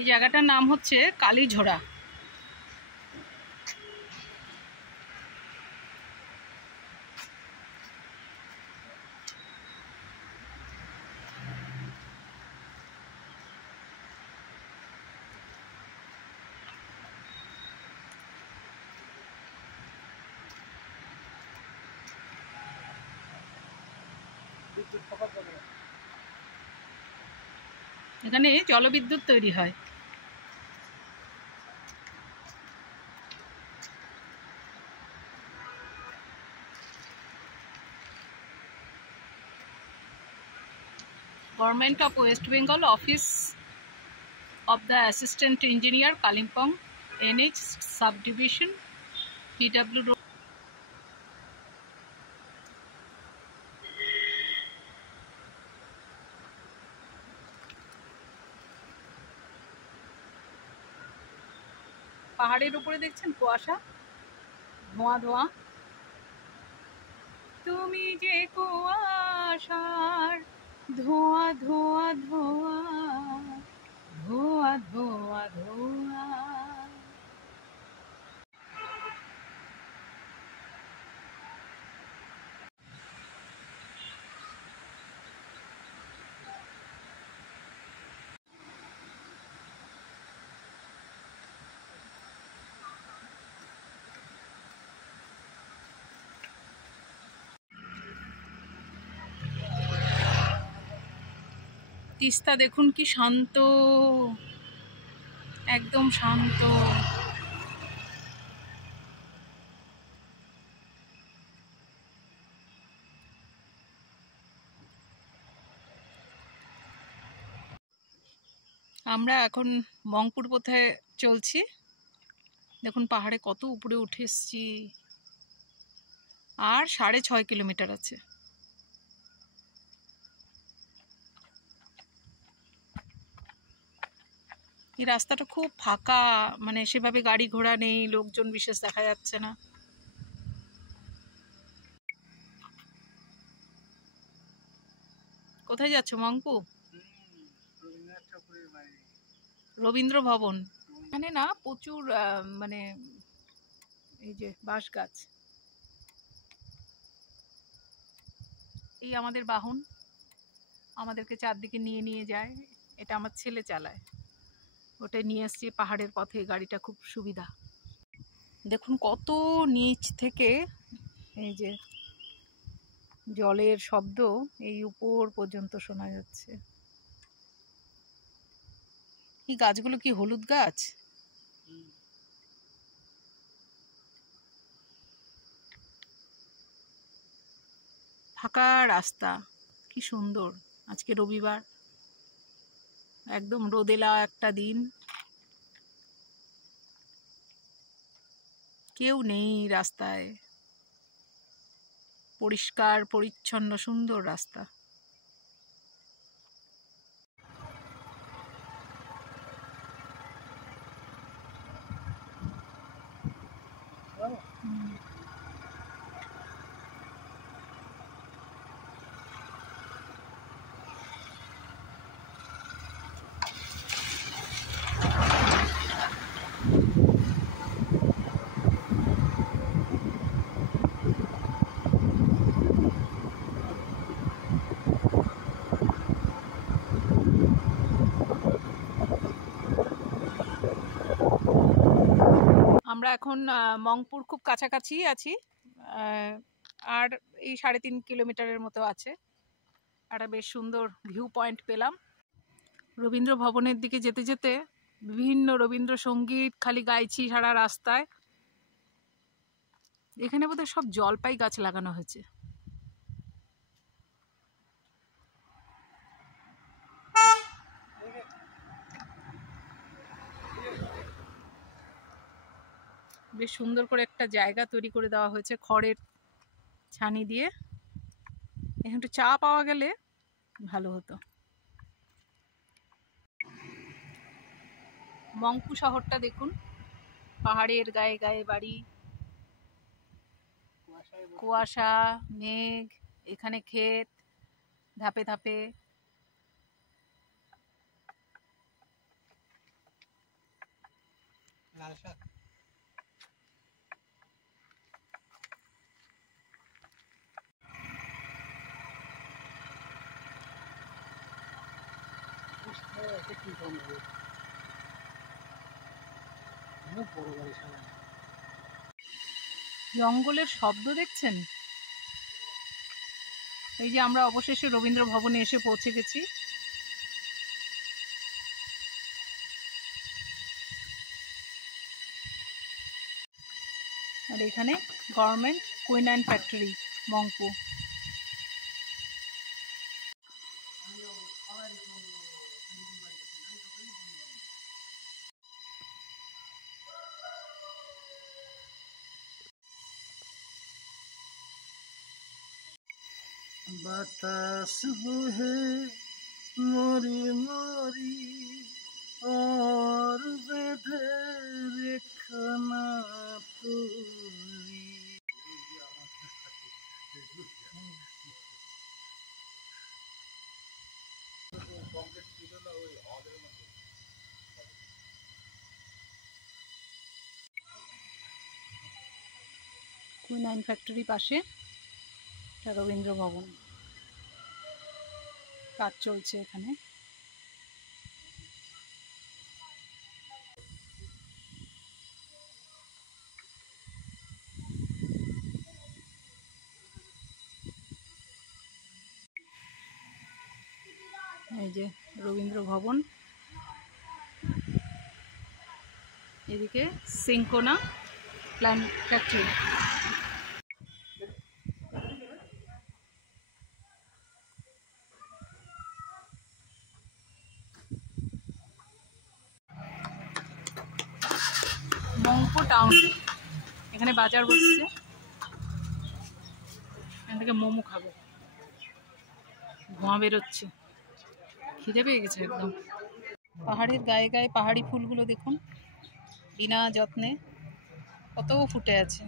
এই জায়গাটার নাম হচ্ছে কালীঝোড়া। এখানে জলবিদ্যুৎ তৈরি হয়। Government of West Bengal, office of the Assistant Engineer, Kalimpong, NH Subdivision, PW Road. পাহাড়ের উপরে দেখছেন কুয়াশা, ধোঁয়া ধোঁয়া। তুমি যে কুয়াশার ধোঁয়া ধোঁয়া ধোঁয়া ধোঁয়া ধোঁয়া ধোঁয়া। তিস্তা দেখুন কি শান্ত, একদম শান্ত। আমরা এখন মংপুর পথে চলছি। দেখুন পাহাড়ে কত উপরে উঠে এসছি, আর 6.5 কিলোমিটার আছে। এই রাস্তাটা খুব ফাঁকা, মানে সেভাবে গাড়ি ঘোড়া নেই, লোকজন বিশেষ দেখা যাচ্ছে না। কোথায় যাচ্ছ মংপু? রবীন্দ্র ভবন। এখানে না প্রচুর মানে এই যে বাঁশ গাছ। এই আমাদের বাহন, আমাদেরকে চারদিকে নিয়ে নিয়ে যায়। এটা আমার ছেলে চালায়, ওটাই নিয়ে আসছি পাহাড়ের পথে। গাড়িটা খুব সুবিধা। দেখুন কত নিচ থেকে এই যে জলের শব্দ এই উপর পর্যন্ত শোনা যাচ্ছে। এই গাছগুলো কি হলুদ গাছ? ফাঁকা রাস্তা, কি সুন্দর। আজকে রবিবার, একদম রোদেলা একটা দিন, কেউ নেই রাস্তায়। পরিষ্কার পরিচ্ছন্ন সুন্দর রাস্তা। আমরা এখন মংপুর খুব কাছাকাছি আছি, আর এই 3.5 কিলোমিটারের মতো আছে। একটা বেশ সুন্দর ভিউ পয়েন্ট পেলাম। রবীন্দ্র ভবনের দিকে যেতে যেতে বিভিন্ন রবীন্দ্রসঙ্গীত খালি গাইছি সারা রাস্তায়। এখানে বোধহয় সব জলপাই গাছ লাগানো হয়েছে। বেশ সুন্দর করে একটা জায়গা তৈরি করে দেওয়া হয়েছে খড়ের ছানি দিয়ে। এখানে একটু চা পাওয়া গেলে ভালো হতো। মংপু শহরটা দেখুন, পাহাড়ের গায়ে গায়ে বাড়ি, কুয়াশা, মেঘ, এখানে ক্ষেত ধাপে ধাপে। জঙ্গলের শব্দ দেখছেন? এই যে আমরা অবশেষে রবীন্দ্র ভবনে এসে পৌঁছে গেছি। আর এখানে গভর্নমেন্ট কুইনাইন ফ্যাক্টরি মংপু। বাতাস বহে মরি মরি और বেঁধে রেখনা তুলি। কুইনাইন ফ্যাক্টরি পাশে রবীন্দ্র ভবন, কাজ চলছে এখানে। এই যে রবীন্দ্র ভবন, এদিকে সিঙ্কোনা প্ল্যান্ট ফ্যাক্টরি। মংপু টাউন, এখানে বাজার বসছে, এখান থেকে মোমো খাবো। ধোঁয়া বেরোচ্ছে, খিদে পেয়ে গেছে একদম। পাহাড়ের গায়ে গায়ে পাহাড়ি ফুলগুলো দেখুন, বিনা যত্নে কত ফুটে আছে।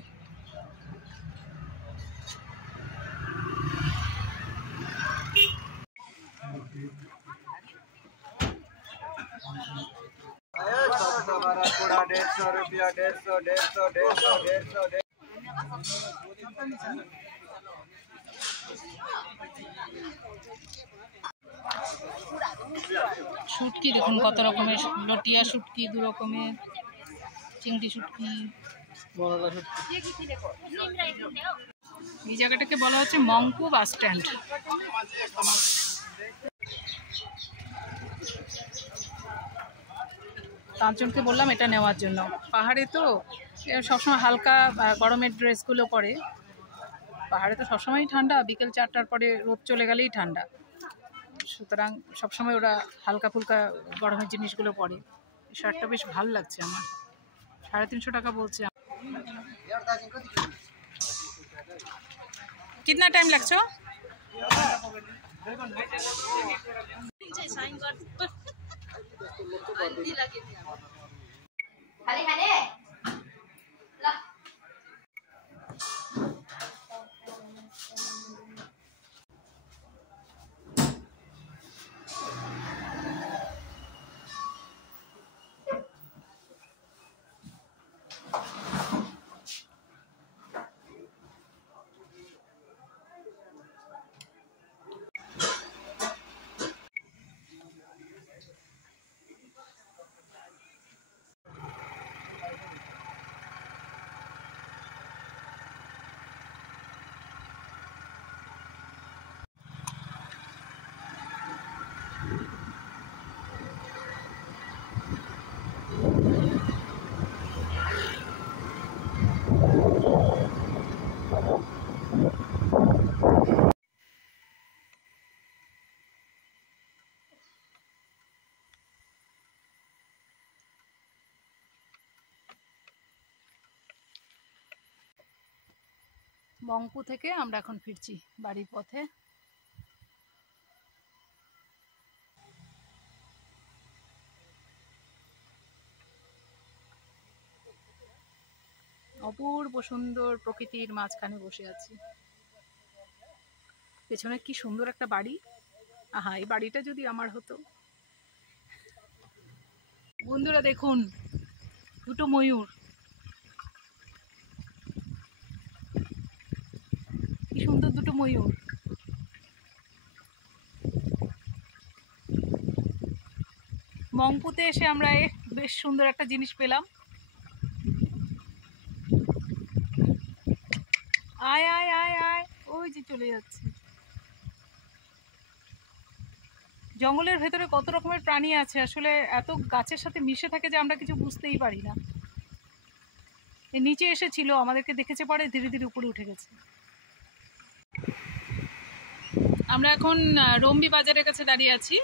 শুটকি দেখুন কত রকমের, লটিয়া শুটকি 2 রকমের, চিংড়ি শুটকি। এই জায়গাটাকে বলা হচ্ছে মংপু বাস স্ট্যান্ড। পাঁচজনকে বললাম এটা নেওয়ার জন্য। পাহাড়ে তো সবসময় হালকা গরমের ড্রেসগুলো পরে, পাহাড়ে তো সবসময়ই ঠান্ডা, বিকেল 4টার পরে রোদ চলে গেলেই ঠান্ডা, সুতরাং সবসময় ওরা হালকা ফুলকা গরমের জিনিসগুলো পরে। শার্টটা বেশ ভালো লাগছে আমার, 350 টাকা বলছে। कितना टाइम লাগছো? মংপু থেকে আমরা এখন ফিরছি বাড়ির পথে। অপূর্ব সুন্দর প্রকৃতির মাঝখানে বসে আছি। পেছনে কি সুন্দর একটা বাড়ি, আহা এই বাড়িটা যদি আমার হতো। বন্ধুরা দেখুন দুটো ময়ূর, কি সুন্দর দুটো ময়ূর। মংপুতে এসে আমরা বেশ সুন্দর একটা জিনিস পেলাম। আয় আয় আয় আয়, ওই যে চলে যাচ্ছে। জঙ্গলের ভেতরে কত রকমের প্রাণী আছে, আসলে এত গাছের সাথে মিশে থাকে যে আমরা কিছু বুঝতেই পারি না। নিচে এসেছিল, আমাদেরকে দেখেছে, পরে ধীরে ধীরে উপরে উঠে গেছে। আমরা এখন রম্বি বাজারের কাছে দাঁড়িয়ে আছি।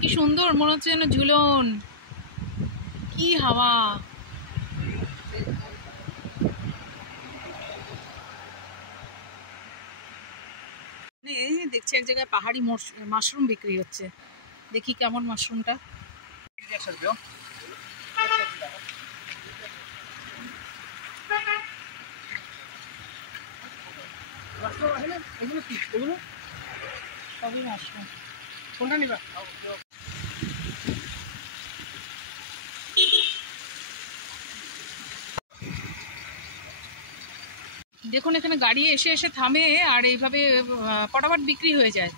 কি সুন্দর, মনে হচ্ছে যেন ঝুলন, কি হাওয়া। এই দেখছি এক জায়গায় পাহাড়ি মাশরুম বিক্রি হচ্ছে, দেখি কেমন মাশরুমটা। এগুলো কি, এগুলো সবই মাশরুম। কোনটা নিবা? দেখুন এখানে গাড়ি এসে এসে থামে আর এইভাবে পটাপট বিক্রি হয়ে যায়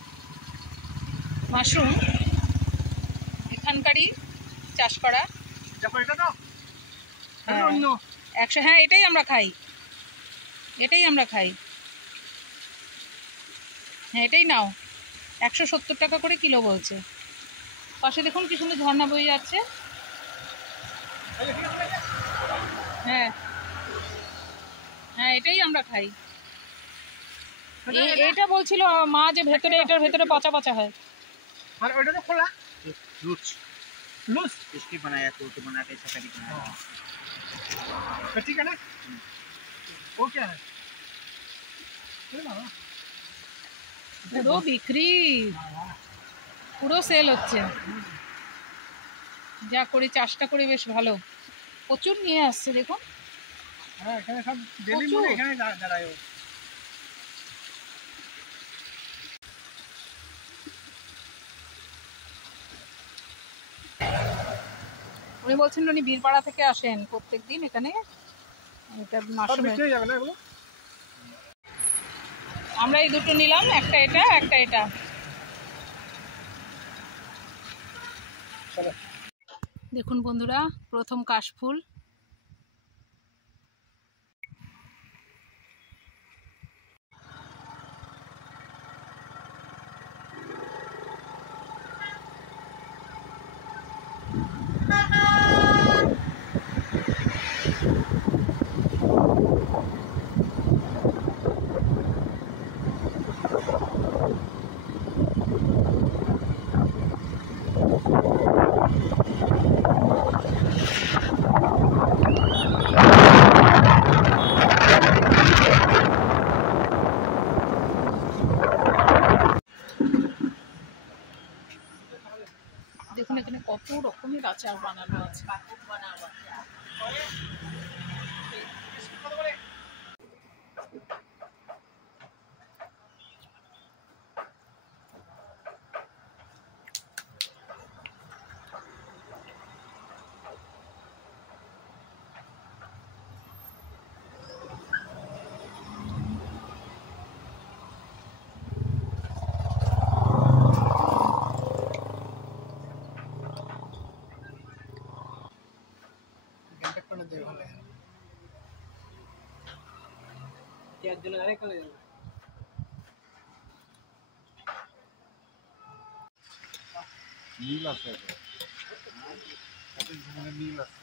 মাশরুম, এখানকারই চাষ করা। হ্যাঁ 100, হ্যাঁ এটাই আমরা খাই, এটাই আমরা খাই। হ্যাঁ এটাই নাও, 170 টাকা করে কিলো বলছে। পাশে দেখুন কি সুন্দর ঝর্ণা বয়ে যাচ্ছে। হ্যাঁ হ্যাঁ এটাই আমরা খাই। এটা বলছিল মা যে ভেতরে, এটার ভেতরে পচা পচা হয়। আর ওইটা তো খোলা। लूज लूज इसकी बनाया तो बना के ऐसा करी बनाया। तो ठीक है ना? वो क्या है? পুরো বিক্রি, পুরো সেল হচ্ছে। যা করে চাষটা করে বেশ ভালো, প্রচুর নিয়ে আসছে দেখুন। হ্যাঁ এখানে সব ডেলি মনে এখানে দাঁড়ায়। উনি বলছেন উনি বীরপাড়া থেকে আসেন প্রত্যেকদিন এখানে। এটা মাশরুম বিক্রি হয়ে যাবে না এগুলো? আমরা এই দুটো নিলাম, একটা এটা একটা এটা। দেখুন বন্ধুরা, প্রথম কাশফুল। দেখুন এখানে কত রকমের আচার বানানো আছে। নীল আছে নীল আছে।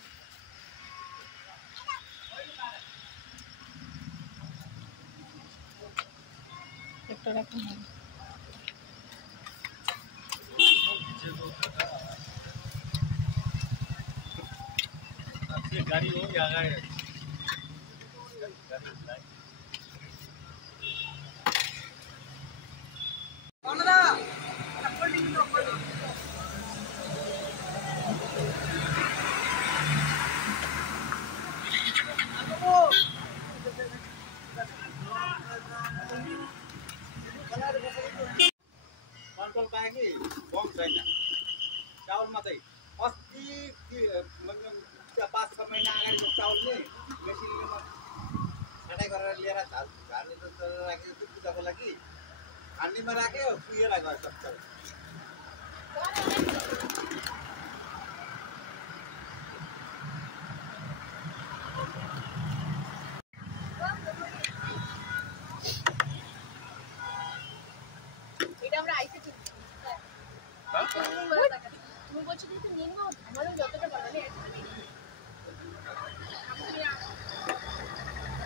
একটা রাখুন। गाड़ी हो गया है। कन्ट्रोल पाए कि बम छैन चावल मात्रै अस्ति मतलब 5-6 महिना अगाडिको चाउल नि मेसिनले छाँटाइ गरेर लिएर झार्ने त राखेको थियो पूजाको लागि खान्डीमा राख्यो कुहिएर गयो सब चाउल এটা আমরা আইসে ঠিক তুমি বলছো কিন্তু নিম্ন আমারও যতটা বানালে